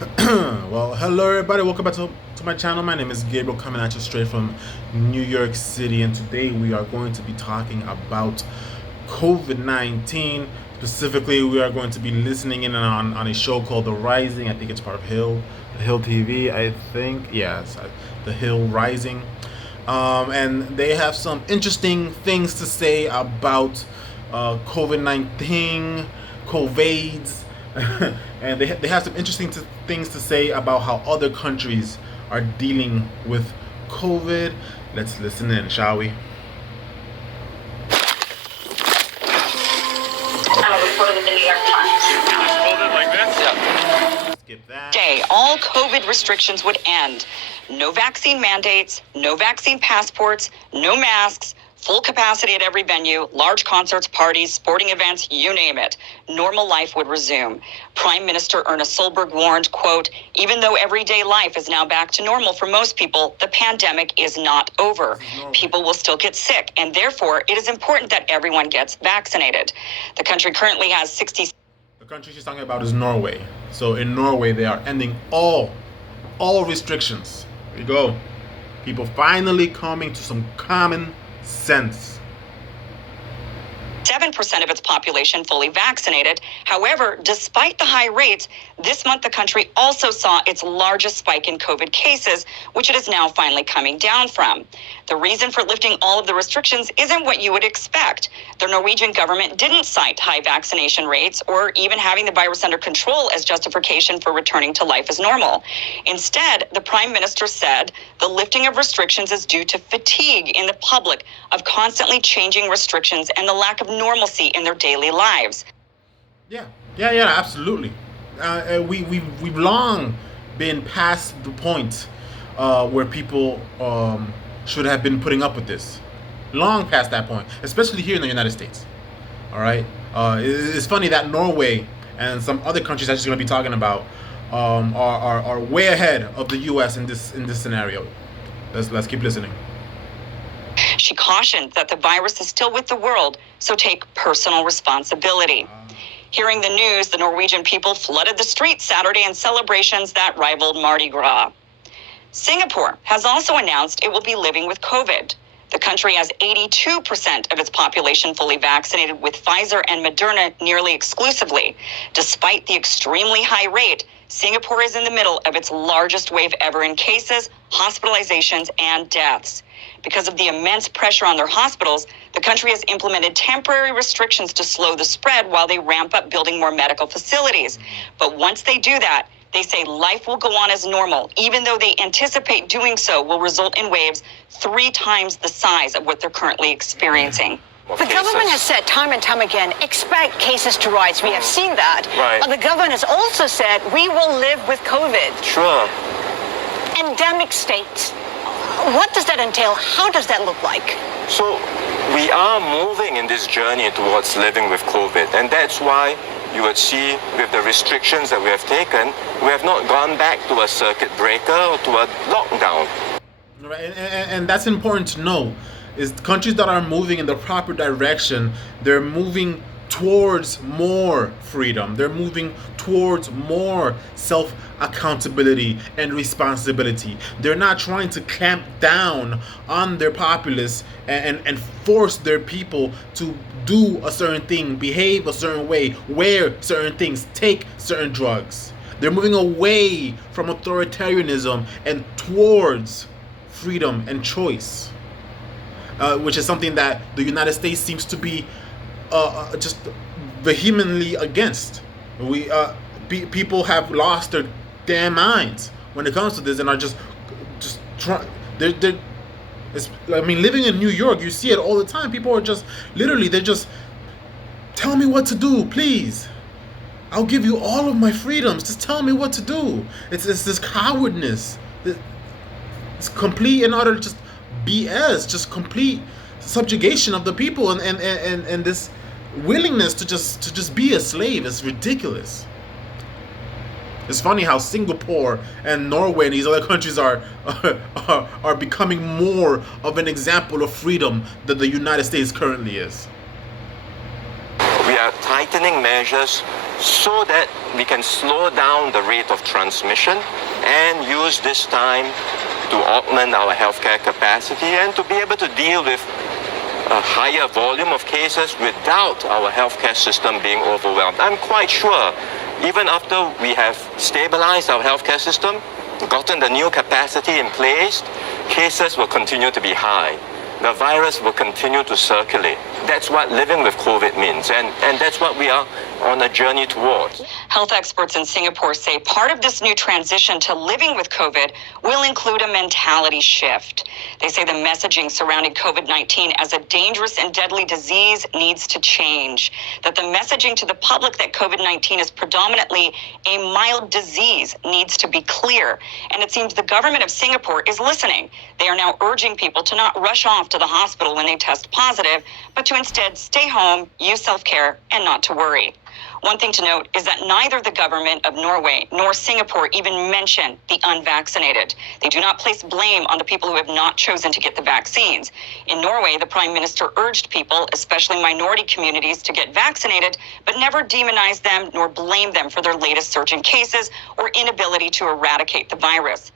Well, hello everybody, welcome back to my channel. My name is Gabriel, coming at you straight from New York City, and today we are going to be talking about COVID-19. Specifically, we are going to be listening in on a show called The Rising. I think it's part of Hill TV, I think. Yes, The Hill Rising. And they have some interesting things to say about COVID-19, COVIDs, and they have some interesting things to say about how other countries are dealing with COVID. Let's listen in, shall we? Skip that. Day, all COVID restrictions would end. No vaccine mandates, no vaccine passports, no masks, full capacity at every venue, large concerts, parties, sporting events, you name it. Normal life would resume. Prime Minister Ernest Solberg warned, quote, even though everyday life is now back to normal for most people, the pandemic is not over. People will still get sick, and therefore it is important that everyone gets vaccinated. The country currently has 60... The country she's talking about is Norway. So in Norway, they are ending all restrictions. There you go. People finally coming to some common sense. 7% of its population fully vaccinated. However, despite the high rates, this month the country also saw its largest spike in COVID cases, which it is now finally coming down from. The reason for lifting all of the restrictions isn't what you would expect. The Norwegian government didn't cite high vaccination rates or even having the virus under control as justification for returning to life as normal. Instead, the Prime Minister said the lifting of restrictions is due to fatigue in the public of constantly changing restrictions and the lack of normalcy in their daily lives. Yeah, absolutely. We've long been past the point where people should have been putting up with this. Long past that point, especially here in the United States. All right. It's funny that Norway and some other countries that she's going to be talking about are way ahead of the U.S. in this scenario. Let's keep listening. She cautioned that the virus is still with the world, so take personal responsibility. Hearing the news, the Norwegian people flooded the streets Saturday in celebrations that rivaled Mardi Gras. Singapore has also announced it will be living with COVID. The country has 82% of its population fully vaccinated with Pfizer and Moderna nearly exclusively. Despite the extremely high rate, Singapore is in the middle of its largest wave ever in cases, hospitalizations, and deaths. Because of the immense pressure on their hospitals, the country has implemented temporary restrictions to slow the spread while they ramp up building more medical facilities. But once they do that, they say life will go on as normal, even though they anticipate doing so will result in waves 3 times the size of what they're currently experiencing. The government has said time and time again, expect cases to rise. We have seen that. Right. But the government has also said we will live with COVID. Sure. Endemic states. What does that entail? How does that look like? So we are moving in this journey towards living with COVID, and that's why you would see with the restrictions that we have taken, we have not gone back to a circuit breaker or to a lockdown. Right, and that's important to know, is countries that are moving in the proper direction, they're moving towards more freedom. They're moving towards more self-accountability and responsibility. They're not trying to clamp down on their populace and force their people to do a certain thing, behave a certain way, wear certain things, take certain drugs. They're moving away from authoritarianism and towards freedom and choice, which is something that the United States seems to be just vehemently against. People have lost their damn minds when it comes to this, and are just trying. I mean, living in New York, you see it all the time. People are just literally, they're just, tell me what to do, please. I'll give you all of my freedoms. Just tell me what to do. It's this cowardness. It's complete and utter just BS, just complete subjugation of the people, and this willingness to just be a slave is ridiculous. It's funny how Singapore and Norway and these other countries are becoming more of an example of freedom than the United States currently is. We are tightening measures so that we can slow down the rate of transmission and use this time to augment our healthcare capacity and to be able to deal with a higher volume of cases without our healthcare system being overwhelmed. I'm quite sure, even after we have stabilized our healthcare system, gotten the new capacity in place, cases will continue to be high. The virus will continue to circulate. That's what living with COVID means, and that's what we are on a journey towards. Health experts in Singapore say part of this new transition to living with COVID will include a mentality shift. They say the messaging surrounding COVID-19 as a dangerous and deadly disease needs to change, that the messaging to the public that COVID-19 is predominantly a mild disease needs to be clear. And it seems the government of Singapore is listening. They are now urging people to not rush off to the hospital when they test positive, but to instead stay home, use self-care, and not to worry. One thing to note is that neither the government of Norway nor Singapore even mention the unvaccinated. They do not place blame on the people who have not chosen to get the vaccines. In Norway, the Prime Minister urged people, especially minority communities, to get vaccinated, but never demonized them nor blamed them for their latest surge in cases or inability to eradicate the virus.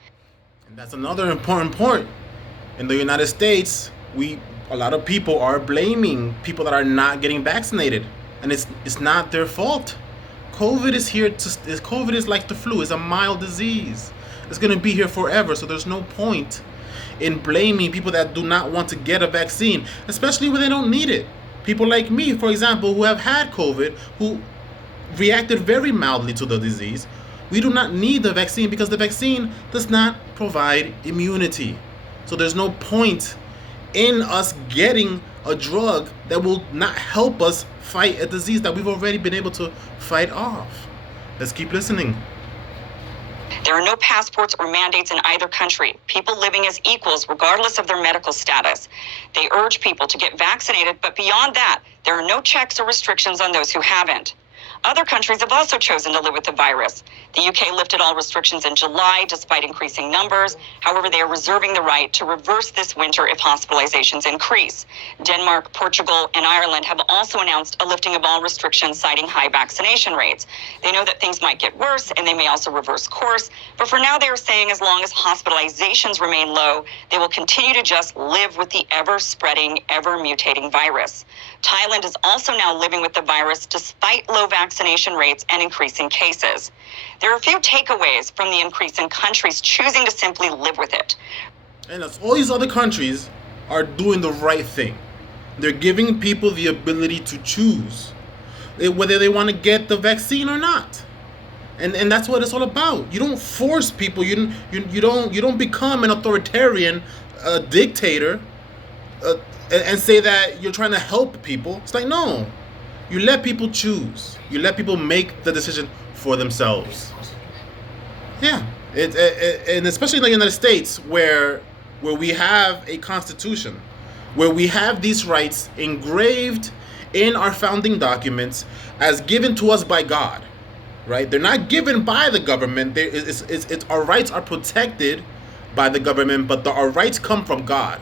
And that's another important point. In the United States, a lot of people are blaming people that are not getting vaccinated. And it's not their fault. COVID is like the flu. It's a mild disease. It's going to be here forever. So there's no point in blaming people that do not want to get a vaccine, especially when they don't need it. People like me, for example, who have had COVID, who reacted very mildly to the disease. We do not need the vaccine because the vaccine does not provide immunity. So there's no point in us getting a drug that will not help us fight a disease that we've already been able to fight off. Let's keep listening. There are no passports or mandates in either country. People living as equals regardless of their medical status. They urge people to get vaccinated, but beyond that, there are no checks or restrictions on those who haven't. Other countries have also chosen to live with the virus. The UK lifted all restrictions in July despite increasing numbers. However, they are reserving the right to reverse this winter if hospitalizations increase. Denmark, Portugal, and Ireland have also announced a lifting of all restrictions citing high vaccination rates. They know that things might get worse and they may also reverse course, but for now they are saying as long as hospitalizations remain low, they will continue to just live with the ever-spreading, ever-mutating virus. Thailand is also now living with the virus despite low vaccination rates and increasing cases. There are a few takeaways from the increase in countries choosing to simply live with it. And all these other countries are doing the right thing. They're giving people the ability to choose whether they want to get the vaccine or not. And that's what it's all about. You don't force people. You don't become an authoritarian dictator and say that you're trying to help people. It's like, no. You let people choose. You let people make the decision for themselves. Yeah. And especially in the United States where we have a constitution, where we have these rights engraved in our founding documents as given to us by God, right? They're not given by the government. Our rights are protected by the government, but our rights come from God,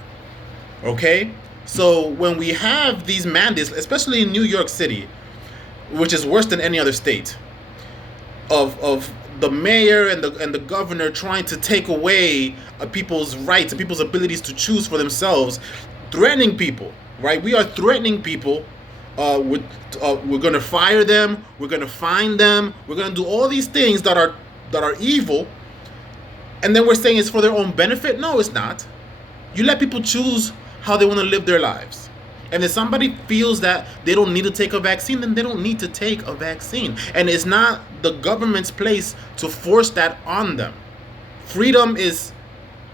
okay? So when we have these mandates, especially in New York City, which is worse than any other state, of the mayor and the governor trying to take away people's rights and people's abilities to choose for themselves, threatening people, right? We are threatening people. We're going to fire them. We're going to fine them. We're going to do all these things that are evil. And then we're saying it's for their own benefit. No, it's not. You let people choose how they want to live their lives. And if somebody feels that they don't need to take a vaccine, then they don't need to take a vaccine. And it's not the government's place to force that on them. Freedom is,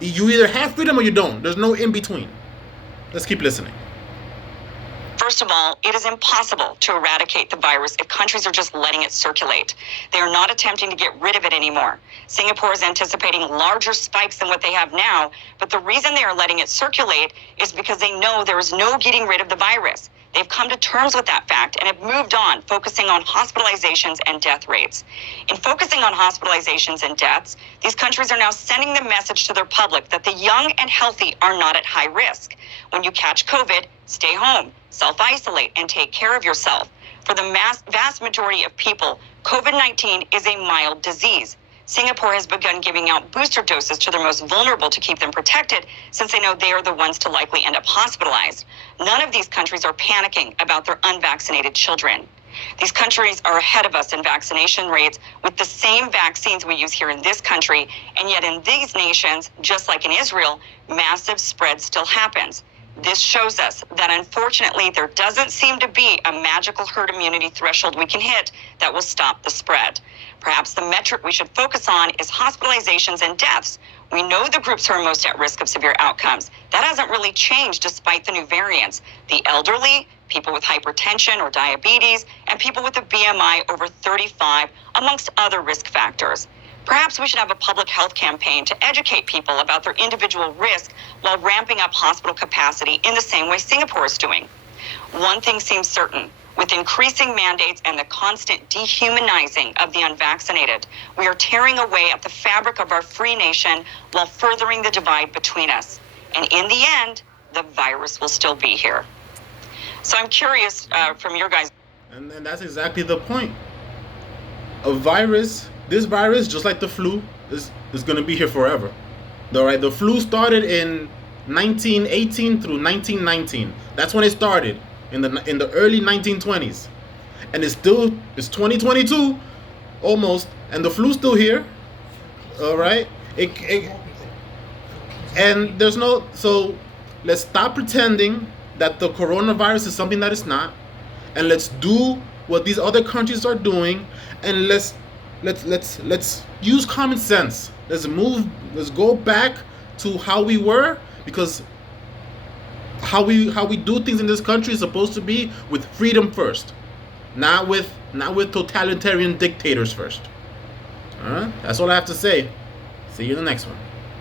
you either have freedom or you don't. There's no in between. Let's keep listening. First of all, it is impossible to eradicate the virus if countries are just letting it circulate. They are not attempting to get rid of it anymore. Singapore is anticipating larger spikes than what they have now, but the reason they are letting it circulate is because they know there is no getting rid of the virus. They've come to terms with that fact and have moved on, focusing on hospitalizations and death rates. In focusing on hospitalizations and deaths, these countries are now sending the message to their public that the young and healthy are not at high risk. When you catch COVID, stay home, self-isolate, and take care of yourself. For the vast majority of people, COVID-19 is a mild disease. Singapore has begun giving out booster doses to their most vulnerable to keep them protected, since they know they are the ones to likely end up hospitalized. None of these countries are panicking about their unvaccinated children. These countries are ahead of us in vaccination rates with the same vaccines we use here in this country, and yet in these nations, just like in Israel, massive spread still happens. This shows us that unfortunately there doesn't seem to be a magical herd immunity threshold we can hit that will stop the spread. Perhaps the metric we should focus on is hospitalizations and deaths. We know the groups who are most at risk of severe outcomes. That hasn't really changed despite the new variants. The elderly, people with hypertension or diabetes, and people with a BMI over 35, amongst other risk factors. Perhaps we should have a public health campaign to educate people about their individual risk while ramping up hospital capacity in the same way Singapore is doing. One thing seems certain. With increasing mandates and the constant dehumanizing of the unvaccinated, we are tearing away at the fabric of our free nation while furthering the divide between us. And in the end, the virus will still be here. So I'm curious from your guys. And that's exactly the point. A virus, this virus, just like the flu, is going to be here forever. All right, the flu started in 1918 through 1919. That's when it started, in the early 1920s. And it's 2022, almost, and the flu's still here. All right? And there's no, so let's stop pretending that the coronavirus is something that it's not, and let's do what these other countries are doing, and let's use common sense. Let's go back to how we were, because how we do things in this country is supposed to be with freedom first, not with totalitarian dictators first. All right? That's all I have to say. See you in the next one.